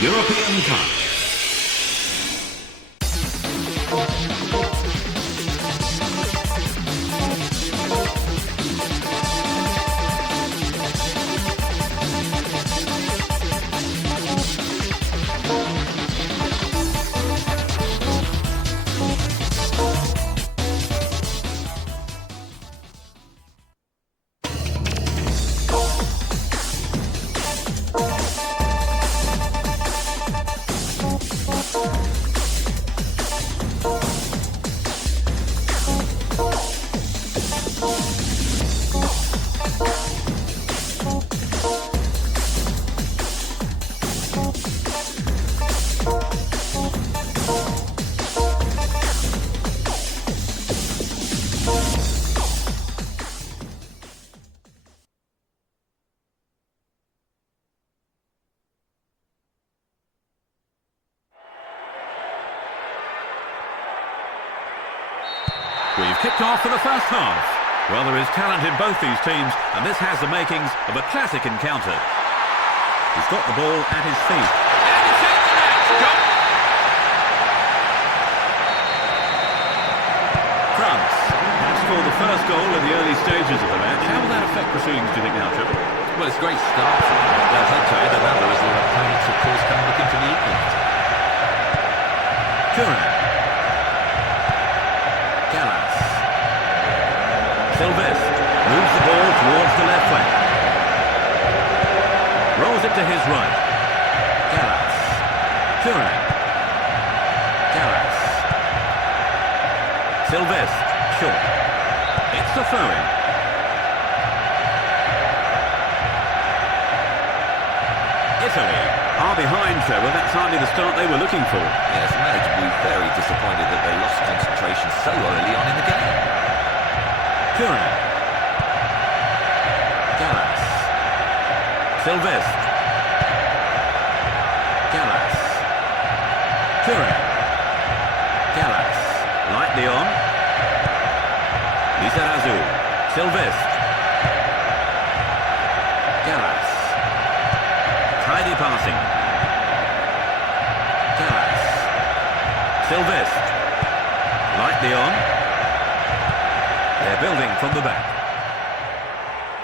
European Cup. We've kicked off for the first half. Well, there is talent in both these teams, and this has the makings of a classic encounter. He's got the ball at his feet. And it's in the net! Go! France has scored the first goal in the early stages of the match. How will that affect proceedings, do you think now, Trevor? Well, it's a great start for them. They'll hope to add another as their opponents, of course, come looking for the equal. Turan. Sylvestre moves the ball towards the left flank. Rolls it to his right. Gallas. Turan. Gallas. Sylvestre. Short. It's the throw-in. Italy are behind, Trevor. That's hardly the start they were looking for. Yes, the manager will be very disappointed that they lost concentration so early on in the game. Turan. Gallas. Sylvestre. Gallas. Turan. Gallas. Lightly on. Lizarazu. Sylvestre. Gallas. Tidy passing. Gallas. Sylvestre. Lightly on. They're building from the back.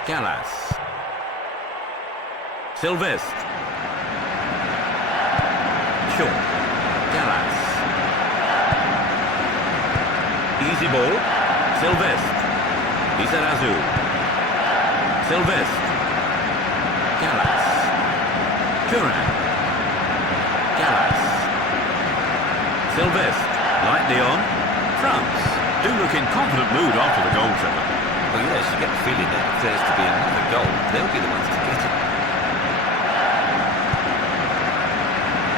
Gallas. Sylvestre. Short. Gallas. Easy ball. Sylvestre. Lizarazu. Sylvestre. Gallas. Turan. Gallas. Sylvestre. Lightly on. France do look in confident mood after the goal, Trevor. Well, yes, you get the feeling that if there's to be another goal, they'll be the ones to get it.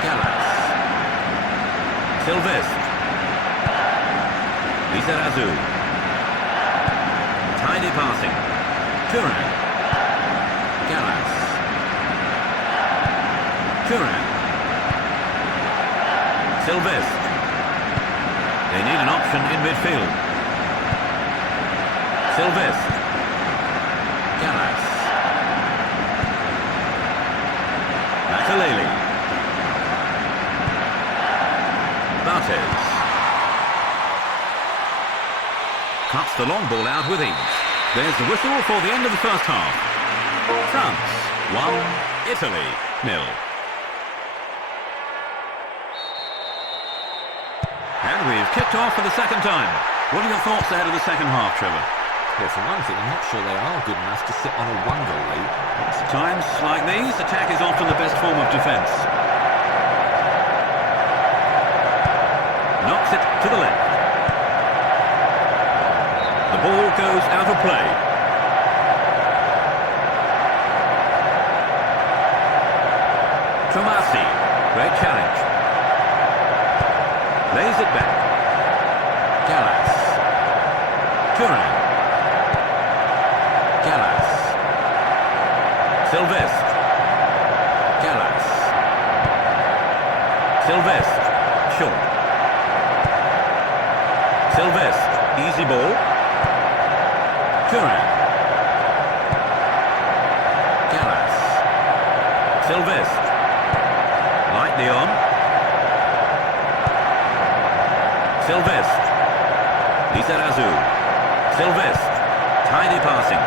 Gallas. Sylvestre. Lizarazu. Tidy passing. Turan. Gallas. Turan. Sylvestre. They need an option in midfield. Sylvestre. Gallas. Makaleli. Barthez. Cuts the long ball out with ease. There's the whistle for the end of the first half. France 1, Italy 0. And we've kicked off for the second time. What are your thoughts ahead of the second half, Trevor? Well, for one thing, I'm not sure they are good enough to sit on a one-goal lead. At times like these, attack is often the best form of defence. Knocks it to the left. The ball goes out of play. Tomasi, great challenge. Lays it back. Gallas. Turan. Gallas. Sylvestre. Gallas. Sylvestre. Short. Sylvestre. Easy ball. Turan. Gallas. Sylvestre. Light lightly on. Sylvestre. Lizarazu. Sylvestre. Tidy passing.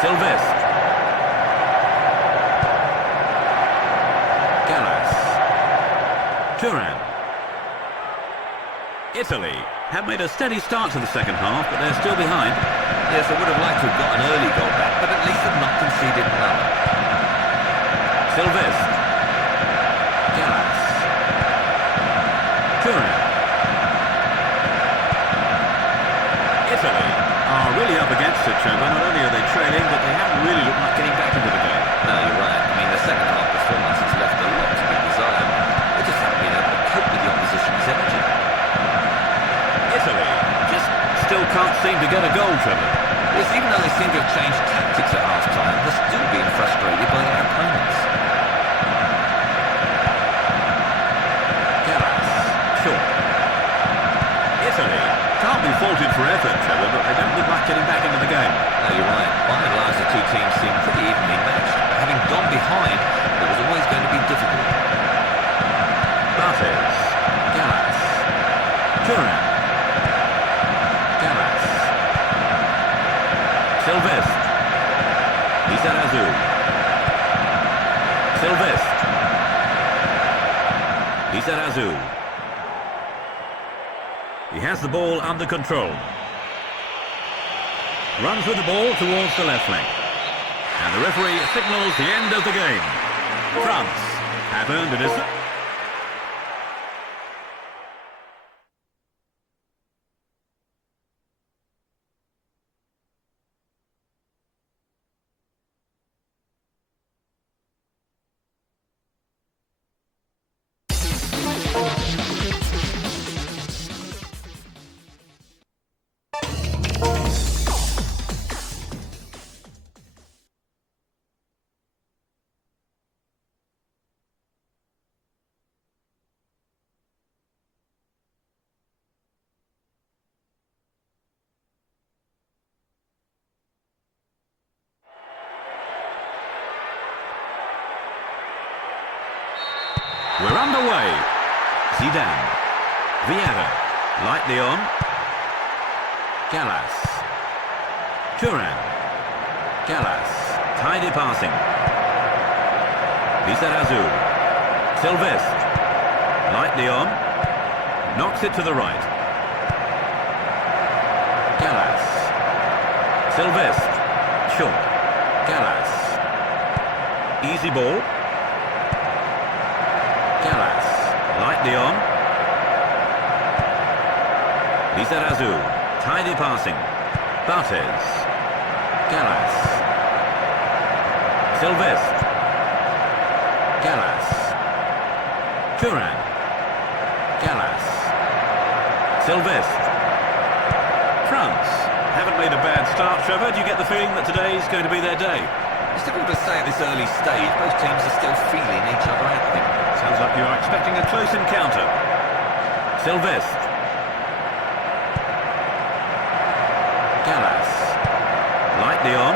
Sylvestre. Gallas. Turan. Italy have made a steady start to the second half, but they're still behind. Yes, I would have liked to have got an early goal back, but at least have not conceded another. Sylvestre. Gallas. Turan. Italy are really up against it, Trevor. Not only are they trailing, but they haven't really looked like getting back into the game. No, you're right. I mean, the second half performance has left a lot to be desired. They just haven't been able to cope with the opposition's energy. Italy just still can't seem to get a goal, Trevor. Yes, even though they seem to have changed tactics at half-time, they're still being frustrated by their opponents. Gallas. Short. Italy can't be faulted for effort, Trevor, but they don't look like getting back into the game. No, you're right. By and large, the two teams seem pretty evenly matched. But having gone behind, it was always going to be difficult. Bartes. Gallas. Turan. Gallas. Sylvestre. Lizarazu. Sylvestre. Lizarazu. He has the ball under control. Runs with the ball towards the left flank. And the referee signals the end of the game. France have earned it. We're underway. Zidane. Vieira. Lightly on. Gallas. Turan. Gallas. Tidy passing. Lizarazu. Sylvestre. Lightly on. Knocks it to the right. Gallas. Sylvestre. Short. Gallas. Easy ball. Gallas, lightly on. Lizarazu, tidy passing. Bartes. Gallas. Sylvestre. Gallas. Turan. Gallas. Sylvestre. France haven't made a bad start, Trevor. Do you get the feeling that today's going to be their day? It's difficult to say at this early stage. Both teams are still feeling each other out there. Sounds like you are expecting a close encounter. Sylvestre. Gallas. Lightly on.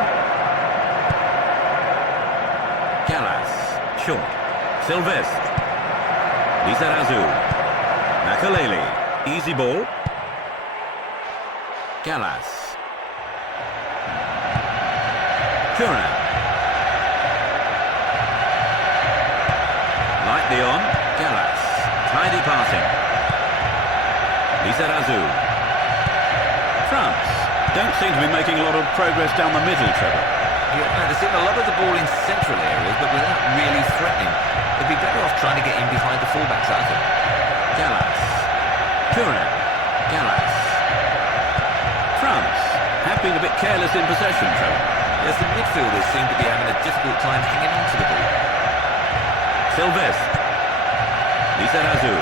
Gallas. Short. Sylvestre. Lizarazu. Makaleli. Easy ball. Gallas. Turan. Lightly on. Gallas. Tidy passing. Lizarazu. France don't seem to be making a lot of progress down the middle, Trevor. Yeah, they're seeing a lot of the ball in central areas, but without really threatening. They'd be better off trying to get in behind the fullbacks, I think. Gallas. Turan. Gallas. France have been a bit careless in possession, Trevor. Yes, the midfielders seem to be having a difficult time hanging on to the ball. Sylvestre. Lizarazu.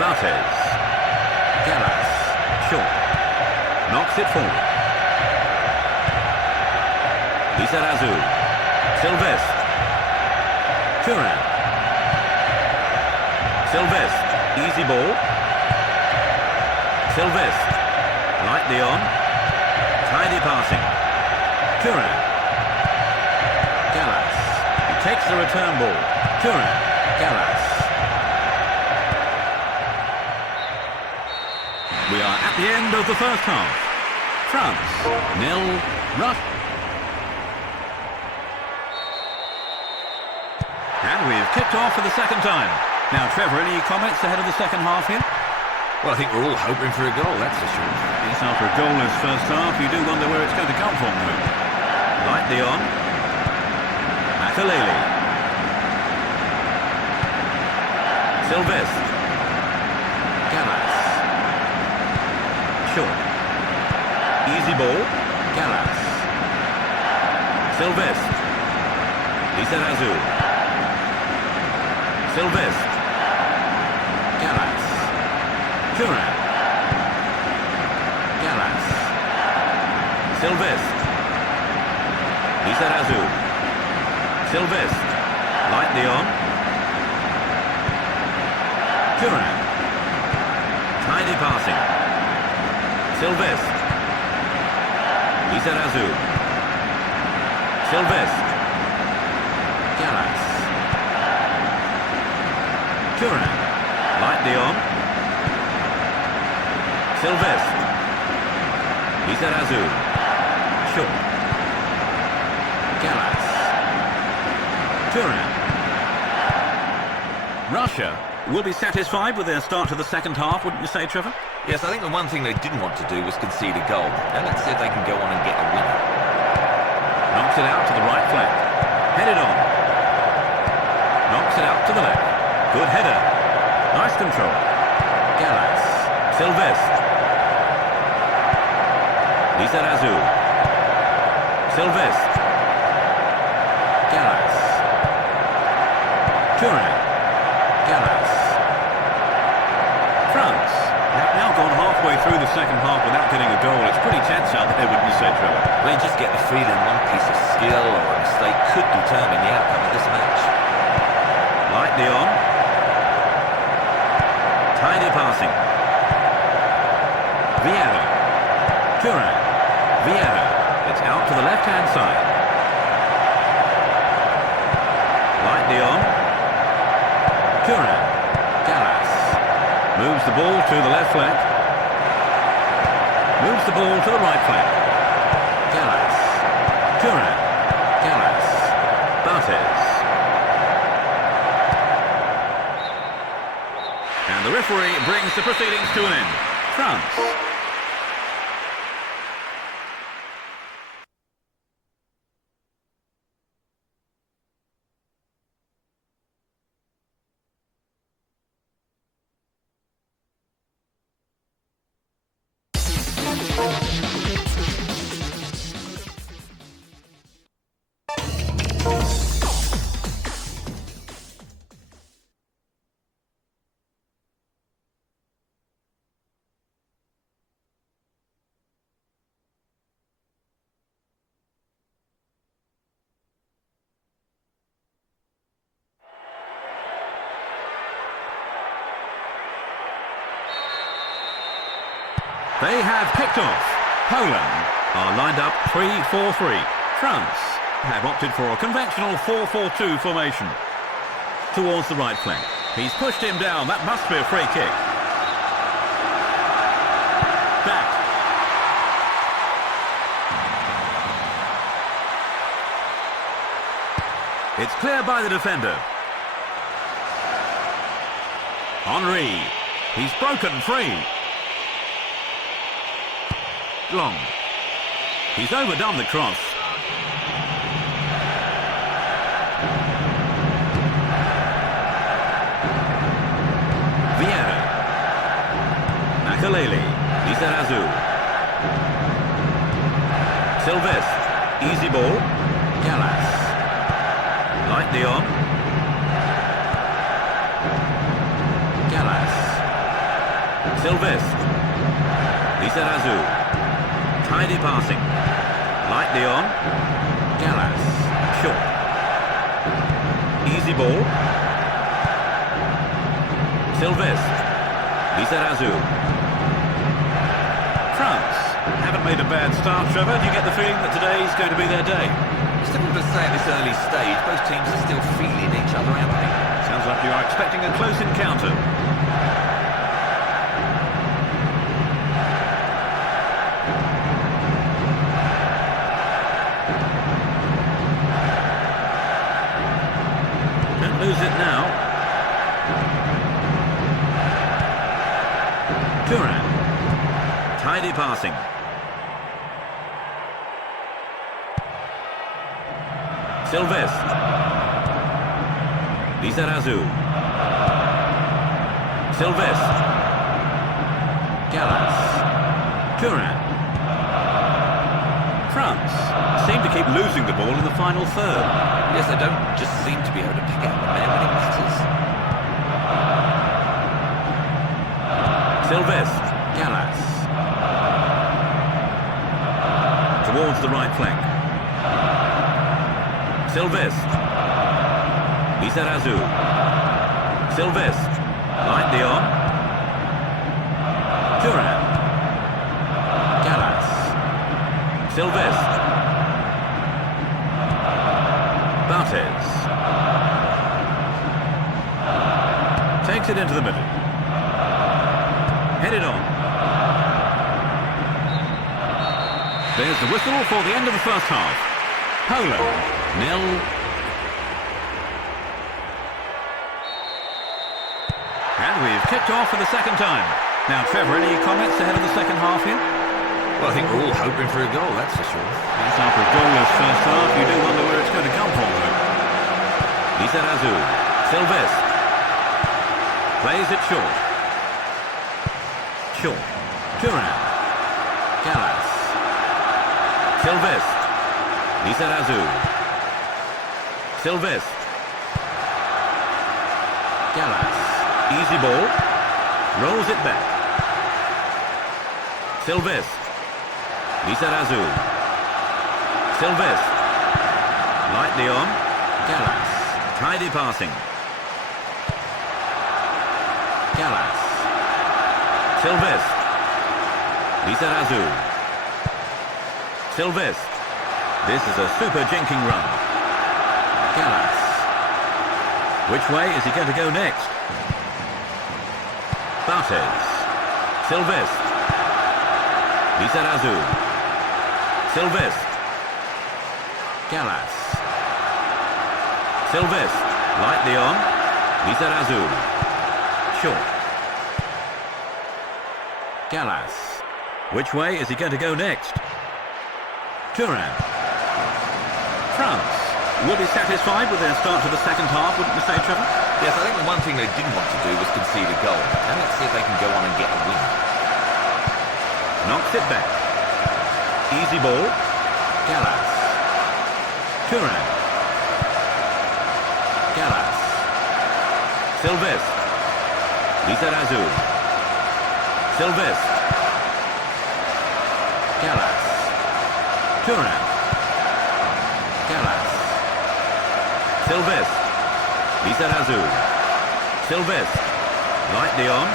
Bartes. Gallas. Short. Knocks it forward. Lizarazu. Sylvestre. Turan. Sylvestre. Easy ball. Sylvestre. Lightly on. Tidy passing. Turan. Gallas. He takes the return ball. Turan. Gallas. We are at the end of the first half. France, 0, Russia. And we've kicked off for the second time. Now, Trevor, any comments ahead of the second half here? Well, I think we're all hoping for a goal, that's for sure. Yes, after a goalless first half, you do wonder where it's going to come from, though. Light Dion. Makaleli. Sylvestre. Gallas. Short. Easy ball. Gallas. Sylvestre. Lizarazu. Sylvestre. Gallas. Turan. Gallas. Sylvestre. Lizarazu. Sylvestre. Light Dion. Turan. Tidy passing. Sylvestre. Lizarazu. Sylvestre. Gallas. Turan. Light Dion. Sylvestre. Lizarazu. Short. Gallas. Turan. Russia will be satisfied with their start to the second half, wouldn't you say, Trevor? Yes, I think the one thing they didn't want to do was concede a goal. Now let's see if they can go on and get a winner. Knocks it out to the right flank. Headed on. Knocks it out to the left. Good header. Nice control. Gallas. Sylvestre. Lizarazu. Sylvestre. Gallas. Turan. Gallas. France have now gone halfway through the second half without getting a goal. It's pretty tense out there, wouldn't you say, Trevor? Well, you just get the feeling one piece of skill or a mistake could determine the outcome of this match. Light Dion. Tidy passing. Vieira. Turan. Vieira. It's out to the left-hand side. Light Dion. Turan. Gallas. Moves the ball to the left flank. Moves the ball to the right flank. Gallas. Turan. Gallas. Bartes. And the referee brings the proceedings to an end. France. They have kicked off. Poland are lined up 3-4-3. France have opted for a conventional 4-4-2 formation. Towards the right flank. He's pushed him down. That must be a free kick. Back. It's cleared by the defender. Henry. He's broken free. Long. He's overdone the cross. Vieira. Makaleli. Lizarazu. Sylvestre. Easy ball. Gallas. Light Dion. Gallas. Sylvestre. Lizarazu. Tidy passing. Light Dion. Gallas. Short. Easy ball. Sylvestre. Lizarazu. France have haven't made a bad start, Trevor. Do you get the feeling that today's going to be their day? It's difficult to say at this early stage. Both teams are still feeling each other out there. Sounds like you are expecting a close encounter. Don't lose it now. Turan. Tidy passing. Sylvestre. Lizarazu. Sylvestre. Gallas. Turan. France seem to keep losing the ball in the final third. Yes, they don't just seem to be able to pick out the man when it matters. Sylvestre. Gallas. Towards the right flank. Sylvestre. Lizarazu. Sylvestre. Lightly on. Turan. Gallas. Sylvestre. Barthez. Takes it into the middle. Headed on. There's the whistle for the end of the first half. Poland, 0. And we've kicked off for the second time. Now, Trevor, any comments ahead of the second half here? Well, I think we're all hoping for a goal, that's for sure. Yes, after a goalless first half, you do wonder where it's going to come from, though. Lizarazu. Sylvestre. Plays it short. Short. Turan. Gallas. Sylvestre. Lizarazu. Sylvestre. Gallas. Easy ball. Rolls it back. Sylvestre. Lizarazu. Sylvestre. Lightly on. Gallas. Tidy passing. Gallas. Sylvestre. Lizarazu. Sylvestre. This is a super jinking run. Gallas. Which way is he going to go next? Barthez. Sylvestre. Lizarazu. Sylvestre. Gallas. Sylvestre. Lightly on. Lizarazu. Short. Gallas. Which way is he going to go next? Turan. France will be satisfied with their start to the second half, wouldn't you say, Trevor? Yes, I think the one thing they didn't want to do was concede a goal. Now let's see if they can go on and get a win. Knocks it back. Easy ball. Gallas. Turan. Gallas. Sylvestre. Lizarazu. Sylvestre. Gallas. Turan. Gallas. Sylvestre. Lizarazu. Sylvestre. Lightly on.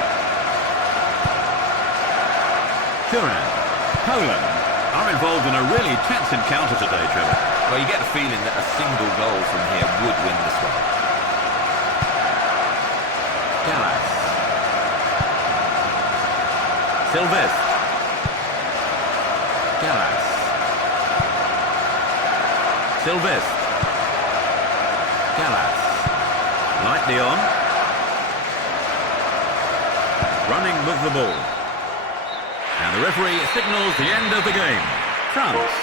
Turan. Poland are involved in a really tense encounter today, Trevor. Well, you get the feeling that a single goal from here would win this one. Gallas. Sylvestre. Gallas. Sylvestre. Gallas. Lightly on. Running with the ball. And the referee signals the end of the game. France.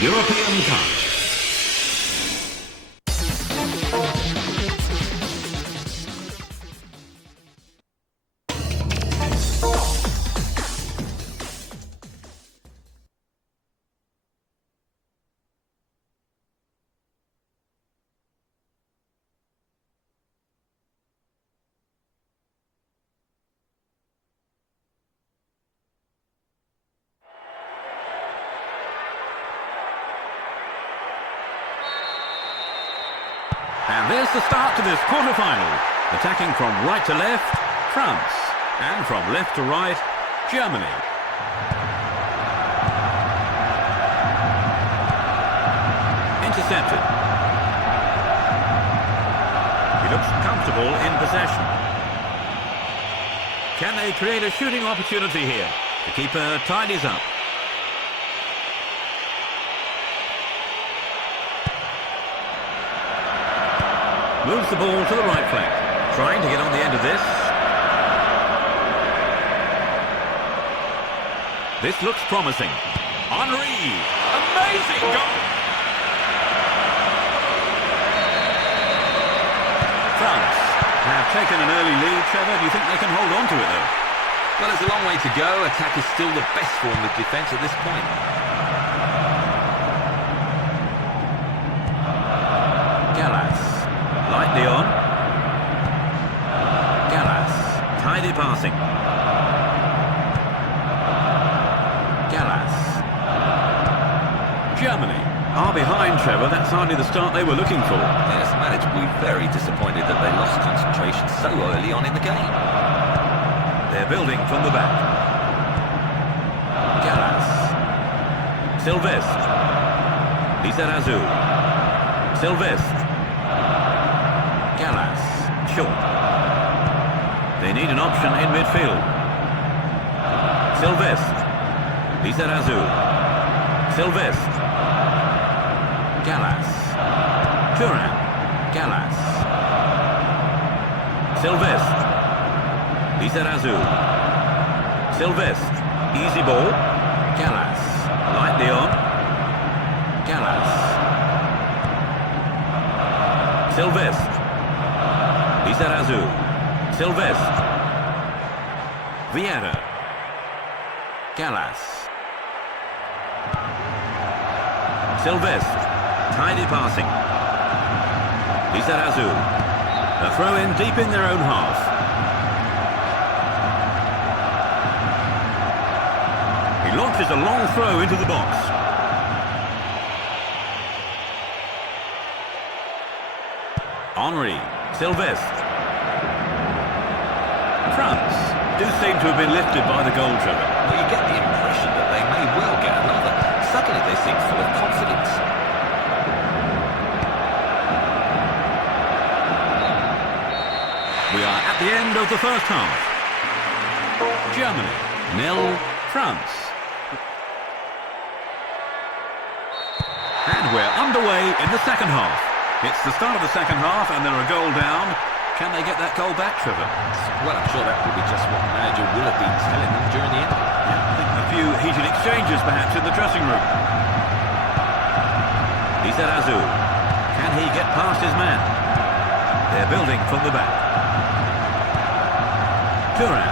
European Cup. There's the start to this quarter-final. Attacking from right to left, France. And from left to right, Germany. Intercepted. He looks comfortable in possession. Can they create a shooting opportunity here? The keeper tidies up. Moves the ball to the right flank. Trying to get on the end of this. This looks promising. Henry! Amazing goal! France have taken an early lead, Trevor. Do you think they can hold on to it, though? Well, there's a long way to go. Attack is still the best form of defence at this point. Lightly on. Gallas. Tidy passing. Gallas. Germany are behind, Trevor. That's hardly the start they were looking for. Yes, the manager will be very disappointed that they lost concentration so early on in the game. They're building from the back. Gallas. Sylvestre. Lizarazu. Sylvestre. Gallas, short. They need an option in midfield. Sylvestre. Lizarazu. Sylvestre. Gallas. Turan. Gallas. Sylvestre. Lizarazu. Sylvestre. Easy ball. Gallas. Lightly on. Gallas. Sylvestre. Lizarazu. Sylvestre. Vieira. Gallas. Sylvestre. Tidy passing. Lizarazu. A throw in deep in their own half. He launches a long throw into the box. Henry. Sylvestre. France do seem to have been lifted by the goal, Trevor. Well, you get the impression that they may well get another. Suddenly they seem full of confidence. We are at the end of the first half. Germany, 0, France. And we're underway in the second half. It's the start of the second half and they're a goal down. Can they get that goal back, Trevor? Well, I'm sure that will be just what the manager will have been telling them during the interval. Yeah, I think a few heated exchanges perhaps in the dressing room. Lizarazu. Can he get past his man? They're building from the back. Turan.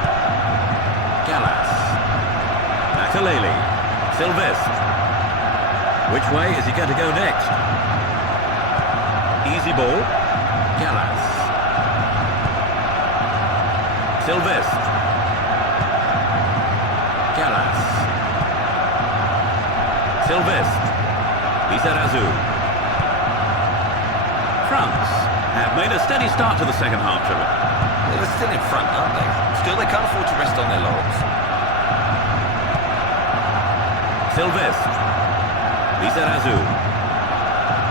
Gallas. Makaleli. Sylvestre. Which way is he going to go next? Easy ball. Gallas. Sylvestre. Gallas. Sylvestre. Lizarazu. France have made a steady start to the second half, Trevor. Well, they're still in front, aren't they? Still, they can't afford to rest on their laurels. Sylvestre. Lizarazu.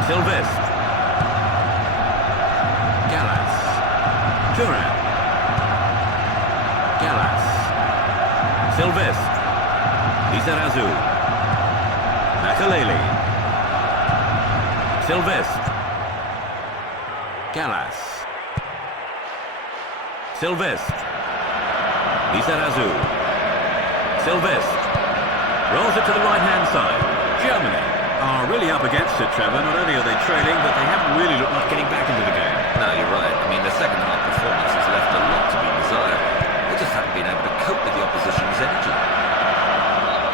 Sylvestre. Gallas. Turan. Gallas. Sylvestre. Lizarazu. Makaleli. Sylvestre. Gallas. Sylvestre. Lizarazu. Sylvestre. Rolls it to the right-hand side. Germany are really up against it, Trevor. Not only are they trailing, but they haven't really looked like getting back into the game. No, you're right. I mean, the second half performance has left a lot to be desired. They just haven't been able to cope with the opposition's energy.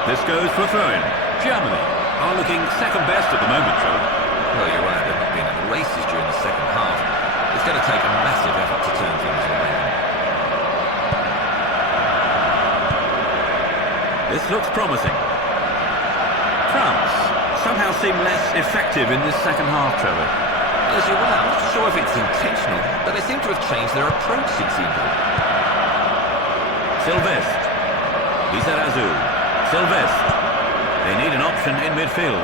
This goes for a throw-in. Germany are looking second best at the moment, Trevor. Well, you're right. They've not been in the races during the second half. It's going to take a massive effort to turn things around. This looks promising. France somehow seem less effective in this second half, Trevor. As you're right, I'm not sure if it's intentional, but they seem to have changed their approach since the injury. Sylvestre. Lizarazu. Sylvestre. They need an option in midfield.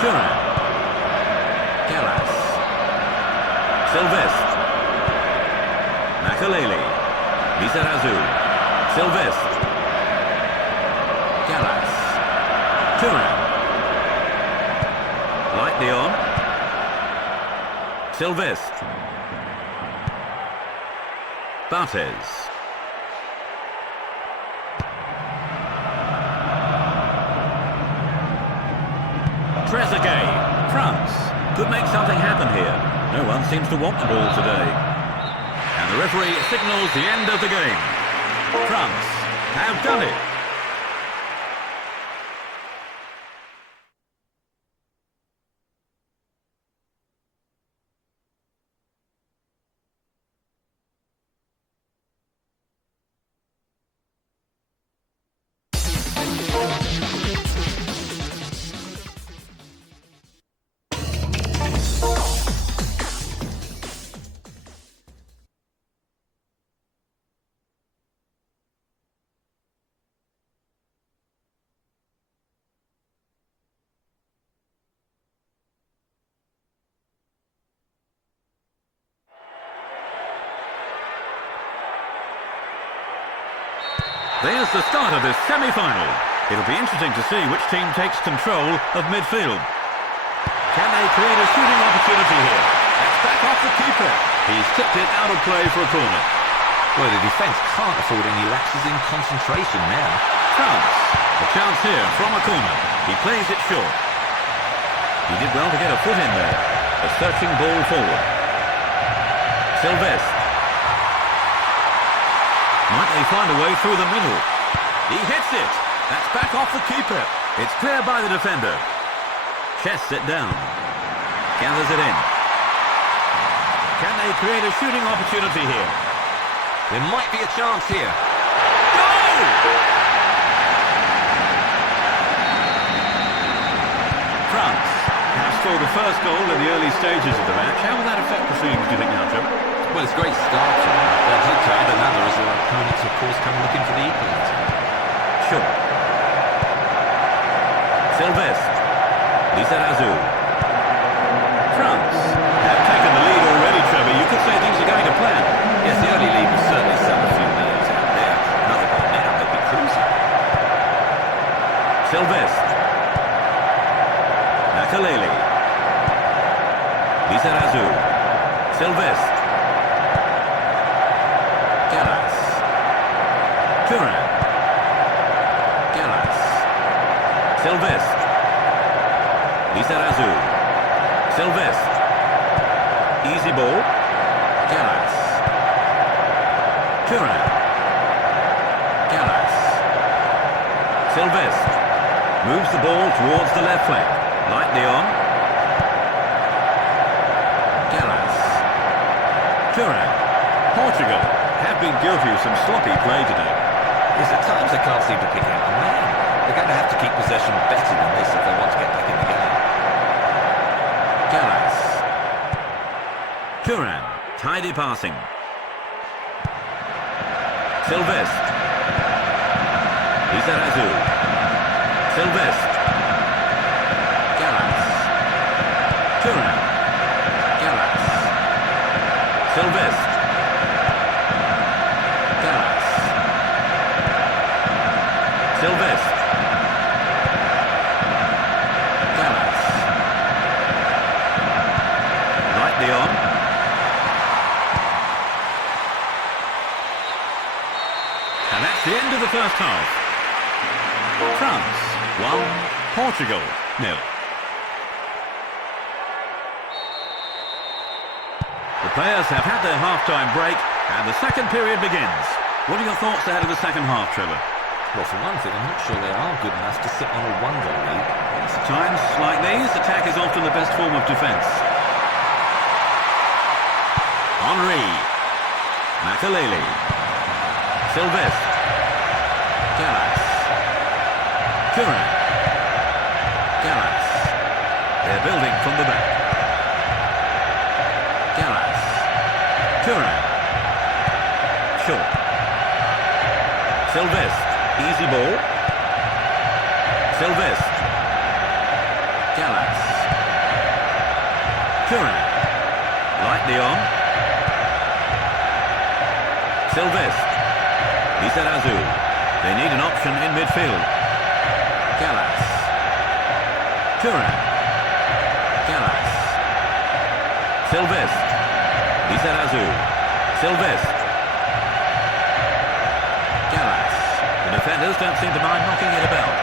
Turan. Gallas. Sylvestre. Makaleli. Lizarazu. Sylvestre. Gallas. Turan. Lightly on. Sylvestre. Barthez. Trezeguet. France could make something happen here. No one seems to want the ball today. And the referee signals the end of the game. France have done it. There's the start of this semi-final. It'll be interesting to see which team takes control of midfield. Can they create a shooting opportunity here? That's back off the keeper. He's tipped it out of play for a corner. Well, the defence can't afford any lapses in concentration now. France. A chance here from a corner. He plays it short. He did well to get a foot in there. A searching ball forward. Sylvestre. Might they find a way through the middle? He hits it. That's back off the keeper. It's cleared by the defender. Chests it down. Gathers it in. Can they create a shooting opportunity here? There might be a chance here. Goal! France have scored the first goal in the early stages of the match. How will that affect proceedings, do you think now, Trevor? Well, it's a great start. They'll hope to add another as their opponents, of course, come looking for the equaliser. Sure. Sylvestre. Lizarazu. France have taken the lead already, Trevor. You could say things are going to plan. Yes, the early lead will certainly sell a few nerves out there. Another goal now, they'll be cruising. Sylvestre. Makaleli. Lizarazu. Sylvestre. Gallas. Turan. Gallas. Sylvestre. Lizarazu. Sylvestre. Easy ball. Gallas. Turan. Gallas. Sylvestre. Moves the ball towards the left flank. Lightly on. Gallas. Turan. Portugal have been guilty of some sloppy play today. Yes, at times they can't seem to pick out the man. They're going to have to keep possession better than this if they want to get back in the game. Gallas. Turan. Tidy passing. Sylvestre. Lizarazu. Sylvestre. Gallas. Turan. Gallas. Sylvestre. Gallas. Sylvestre. Gallas. Lightly on. And that's the end of the first half. France 1, Portugal 0. The players have had their half-time break and the second period begins. What are your thoughts ahead of the second half, Trevor? Well, for one thing, I'm not sure they are good enough to sit on a one-goal lead. At times like these, attack is often the best form of defence. Henry. Makaleli. Sylvestre. Gallas. Turan. Gallas. They're building from the back. Turan. Short. Sylvestre. Easy ball. Sylvestre. Gallas. Turan. Lightly on. Sylvestre. Lizarazu. They need an option in midfield. Gallas. Turan. Gallas. Sylvestre. Lizarazu. Sylvestre. Gallas. The defenders don't seem to mind knocking it about.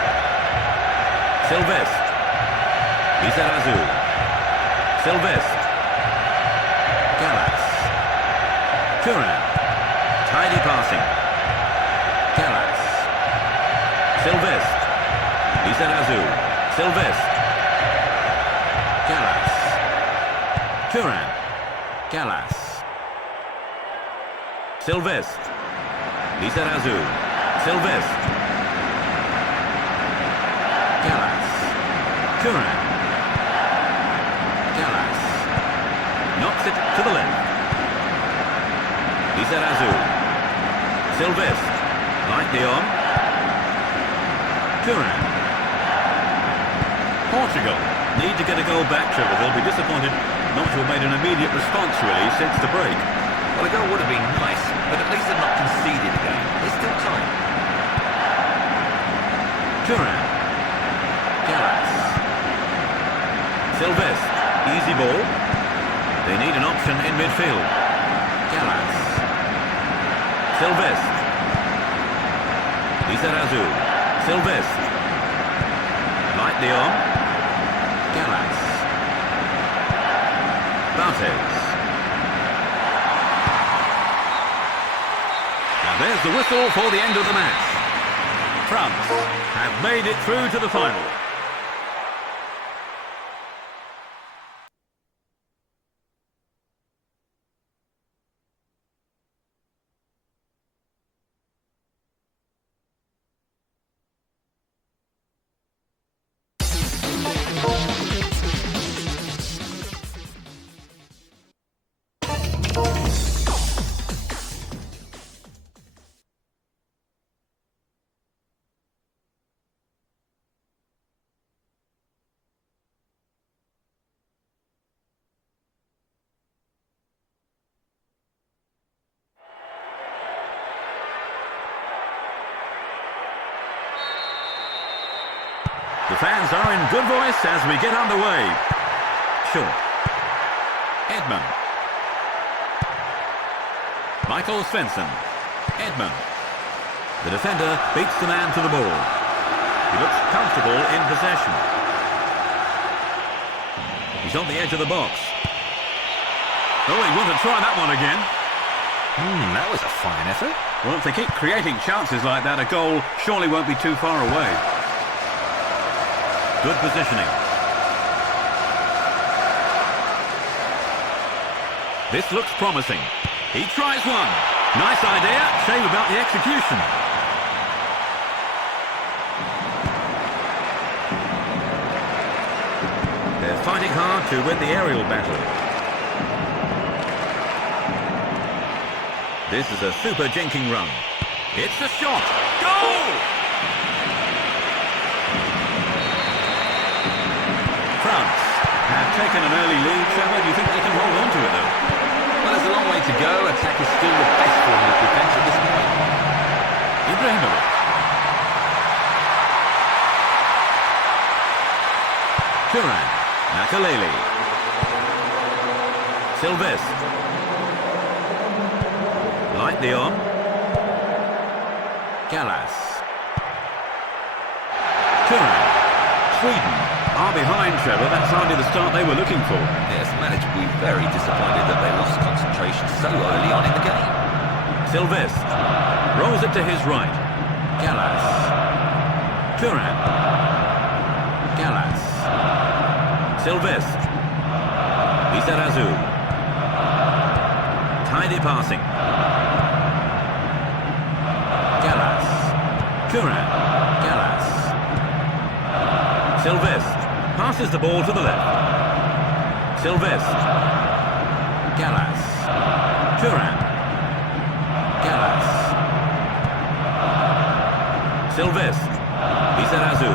Sylvestre. Lizarazu. Sylvestre. Gallas. Turan. Tidy passing. Gallas. Sylvestre. Lizarazu. Sylvestre. Gallas. Turan. Gallas. Sylvestre. Lizarazu. Sylvestre. Gallas. Turan. Gallas. Knocks it to the left. Lizarazu. Sylvestre. Lightly on. Turan. Portugal need to get a goal back, Trevor. They'll be disappointed not to have made an immediate response, really, since the break. Well, a goal would have been nice, but at least they've not conceded again. There's still time. Turan. Gallas. Sylvestre. Easy ball. They need an option in midfield. Gallas. Sylvestre. Lizarazu. Sylvestre. Lightly on. Gallas. Barthez. Now there's the whistle for the end of the match. France have made it through to the final. The fans are in good voice as we get underway. Short. Edmund. Michael Svensson. Edmund. The defender beats the man to the ball. He looks comfortable in possession. He's on the edge of the box. Oh, he wanted to try that one again. That was a fine effort. Well, if they keep creating chances like that, a goal surely won't be too far away. Good positioning. This looks promising. He tries one. Nice idea. Shame about the execution. They're fighting hard to win the aerial battle. This is a super jinking run. It's a shot. Goal! France have taken an early lead. Trevor, do you think they can hold on to it, though? Well, there's a long way to go. Attack is still the best form of defence at this point. Ibrahimovic. Turan. Makaleli. Sylvestre. Lightly on. Gallas. Turan. Sweden are behind, Trevor. That's hardly the start they were looking for. Yes, the manager will be very disappointed that they lost concentration so early on in the game. Sylvestre rolls it to his right. Gallas. Turan. Gallas. Sylvestre. Lizarazu. Tidy passing. Gallas. Turan. Gallas. Sylvestre passes the ball to the left. Sylvestre. Gallas. Turan. Gallas. Silvestre. Lizarazu.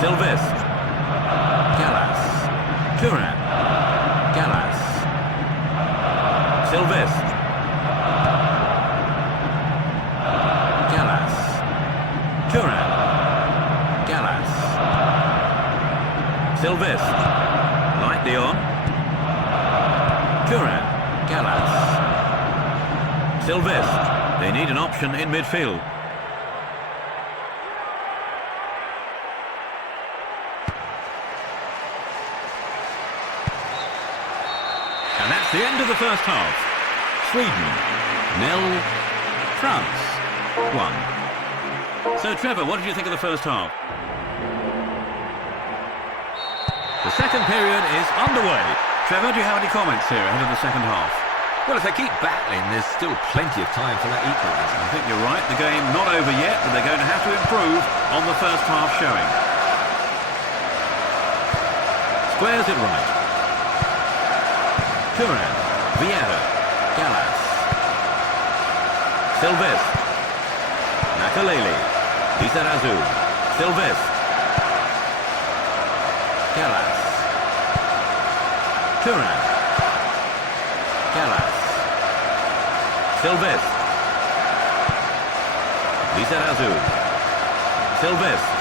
Silvestre. Gallas. Turan. Gallas. Silvestre. Gallas. Turan. Gallas. Silvestre. Lightly on. Turan. Gallas. Silvestre. They need an option in midfield. And that's the end of the first half. Sweden, 0. France, 1. So, Trevor, what did you think of the first half? The second period is underway. Trevor, do you have any comments here ahead of the second half? Well, if they keep battling, there's still plenty of time for that equaliser. I think you're right. The game not over yet, but they're going to have to improve on the first half showing. Squares it right. Turan, Vieira, Gallas. Silvestre. Makalele. Lizarazu. Silvestre. Gallas. Turan. Gallas. Silvestre. Lizarazu. Silvestre.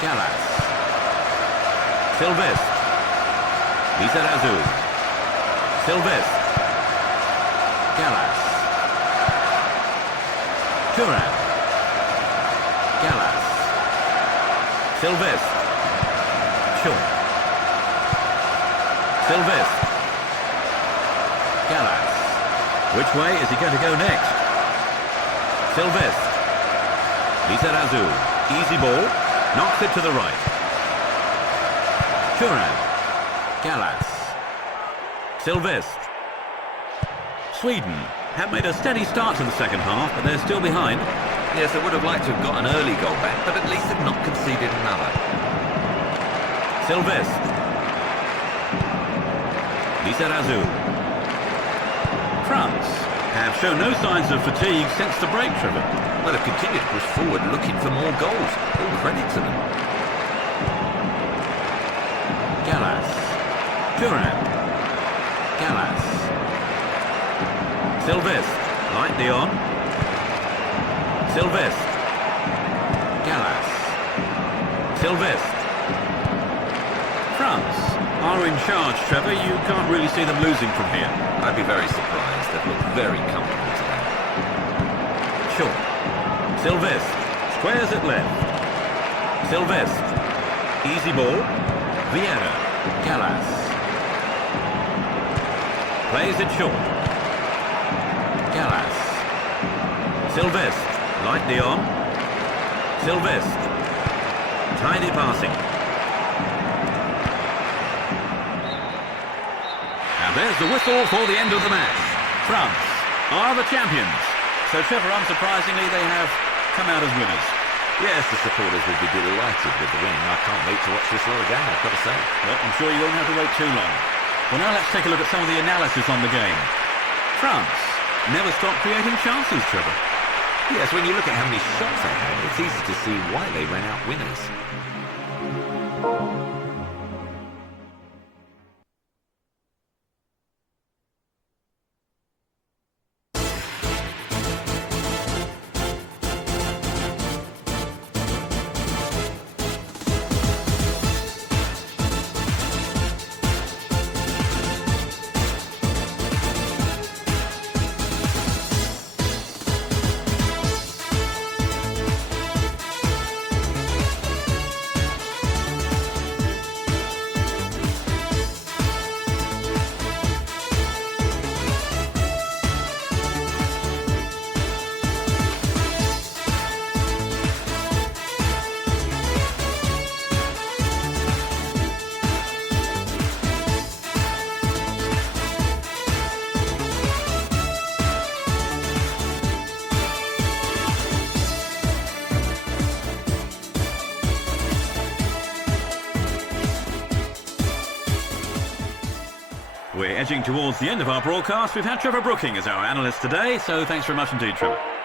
Gallas. Silvestre. Lizarazu. Silvestre. Gallas. Turan. Gallas. Silvestre. Short. Silvestre. Gallas. Which way is he going to go next? Silvestre. Lizarazu. Easy ball. Knocks it to the right. Turan. Gallas. Silvestre. Sweden have made a steady start to the second half, but they're still behind. Yes, they would have liked to have got an early goal back, but at least they've not conceded another. Silvestre. Lizarazu. France have shown no signs of fatigue since the break, Trevor. Well, they've continued to push forward looking for more goals. All credit to them. Gallas. Turan. Gallas. Silvestre. Lightly on. Silvestre. Gallas. Silvestre. France are in charge, Trevor. You can't really see them losing from here. I'd be very surprised. They've looked very comfortable today. Short. Silvestre. Squares it left. Silvestre. Easy ball. Vieira. Gallas. Plays it short. Gallas. Silvestre. Lightly on. Silvestre. Tidy passing. And there's the whistle for the end of the match. France are the champions. So, Trevor, unsurprisingly, they have come out as winners. Yes, the supporters will be delighted with the win. I can't wait to watch this lot again, I've got to say. Well, I'm sure you won't have to wait too long. Well, now let's take a look at some of the analysis on the game. France never stopped creating chances, Trevor. Yes, when you look at how many shots they had, it's easy to see why they ran out winners. We're edging towards the end of our broadcast. We've had Trevor Brooking as our analyst today, so thanks very much indeed, Trevor.